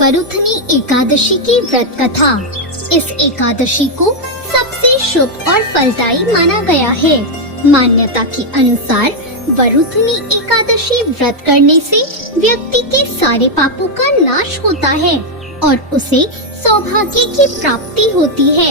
वरुथनी एकादशी की व्रत कथा। इस एकादशी को सबसे शुभ और फलदायी माना गया है। मान्यता के अनुसार वरुथनी एकादशी व्रत करने से व्यक्ति के सारे पापों का नाश होता है और उसे सौभाग्य की प्राप्ति होती है।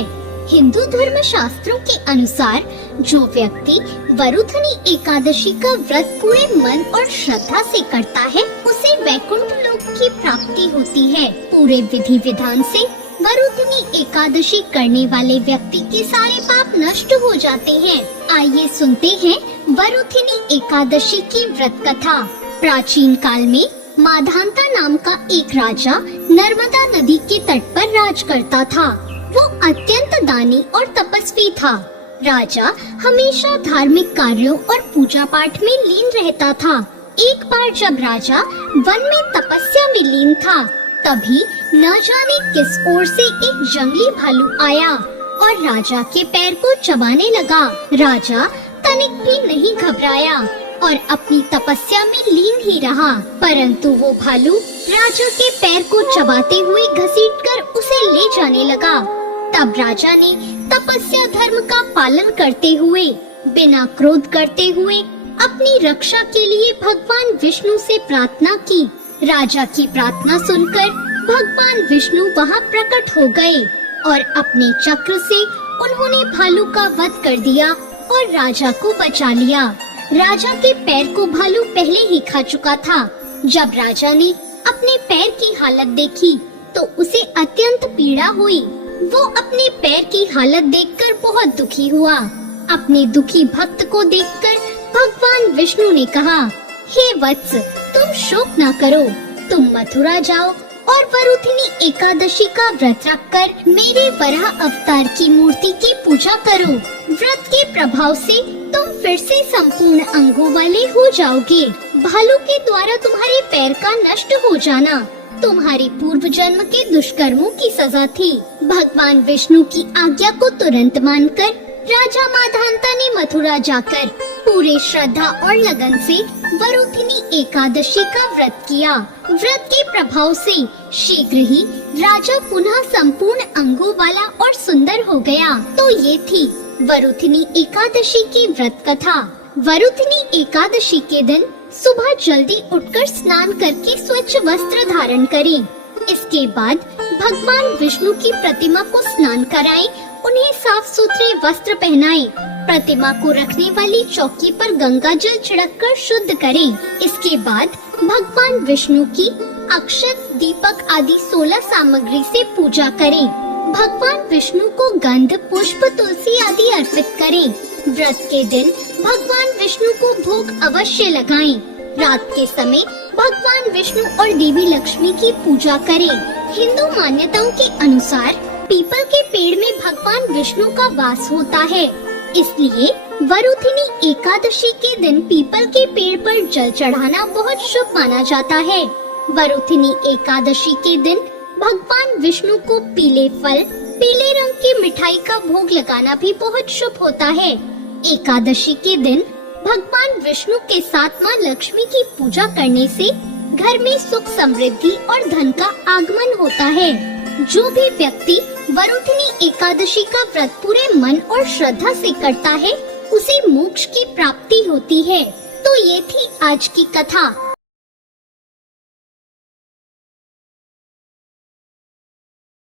हिंदू धर्म शास्त्रों के अनुसार जो व्यक्ति वरुथनी एकादशी का व्रत पूरे मन और श्रद्धा से करता है उसे वैकुंठ लोक की प्राप्ति होती है। पूरे विधि विधान से वरुथनी एकादशी करने वाले व्यक्ति के सारे पाप नष्ट हो जाते हैं। आइए सुनते हैं वरुथनी एकादशी की व्रत कथा। प्राचीन काल में माधांता नाम का एक राजा नर्मदा नदी के तट पर राज करता था। वो अत्यंत दानी और तपस्वी था। राजा हमेशा धार्मिक कार्यों और पूजा पाठ में लीन रहता था। एक बार जब राजा वन में तपस्या में लीन था, तभी न जाने किस ओर से एक जंगली भालू आया और राजा के पैर को चबाने लगा। राजा तनिक भी नहीं घबराया और अपनी तपस्या में लीन ही रहा, परंतु वो भालू राजा के पैर को चबाते हुए घसीटकर उसे ले जाने लगा। तब राजा ने तपस्या धर्म का पालन करते हुए, बिना क्रोध करते हुए अपनी रक्षा के लिए भगवान विष्णु से प्रार्थना की। राजा की प्रार्थना सुनकर भगवान विष्णु वहाँ प्रकट हो गए और अपने चक्र से उन्होंने भालू का वध कर दिया और राजा को बचा लिया। राजा के पैर को भालू पहले ही खा चुका था। जब राजा ने अपने पैर की हालत देखी तो उसे अत्यंत पीड़ा हुई। वो अपने पैर की हालत देखकर बहुत दुखी हुआ। अपने दुखी भक्त को देखकर भगवान विष्णु ने कहा, हे वत्स, तुम शोक न करो, तुम मथुरा जाओ और वरुथनी एकादशी का व्रत रखकर मेरे वराह अवतार की मूर्ति की पूजा करो। व्रत के प्रभाव से तुम फिर से संपूर्ण अंगों वाले हो जाओगे। भालू के द्वारा तुम्हारे पैर का नष्ट हो जाना तुम्हारी पूर्व जन्म के दुष्कर्मों की सजा थी। भगवान विष्णु की आज्ञा को तुरंत मानकर राजा माधांता ने मथुरा जाकर पूरे श्रद्धा और लगन से वरुथनी एकादशी का व्रत किया। व्रत के प्रभाव से शीघ्र ही राजा पुनः संपूर्ण अंगों वाला और सुंदर हो गया। तो ये थी वरुथनी एकादशी की व्रत कथा। वरुथनी एकादशी के दिन सुबह जल्दी उठकर स्नान करके स्वच्छ वस्त्र धारण करें। इसके बाद भगवान विष्णु की प्रतिमा को स्नान कराएं, उन्हें साफ सुथरे वस्त्र पहनाएं। प्रतिमा को रखने वाली चौकी पर गंगा जल छिड़ककर शुद्ध करें। इसके बाद भगवान विष्णु की अक्षत, दीपक आदि 16 सामग्री से पूजा करें। भगवान विष्णु को गंध, पुष्प, तुलसी आदि अर्पित करें। व्रत के दिन भगवान विष्णु को भोग अवश्य लगाएं। रात के समय भगवान विष्णु और देवी लक्ष्मी की पूजा करें। हिंदू मान्यताओं के अनुसार पीपल के पेड़ में भगवान विष्णु का वास होता है, इसलिए वरुथनी एकादशी के दिन पीपल के पेड़ पर जल चढ़ाना बहुत शुभ माना जाता है। वरुथनी एकादशी के दिन भगवान विष्णु को पीले फल, पीले रंग की मिठाई का भोग लगाना भी बहुत शुभ होता है। एकादशी के दिन भगवान विष्णु के साथ माँ लक्ष्मी की पूजा करने से घर में सुख, समृद्धि और धन का आगमन होता है। जो भी व्यक्ति वरुथनी एकादशी का व्रत पूरे मन और श्रद्धा से करता है उसे मोक्ष की प्राप्ति होती है। तो ये थी आज की कथा।